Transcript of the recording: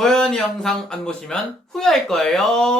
도현이 영상 안 보시면 후회할 거예요.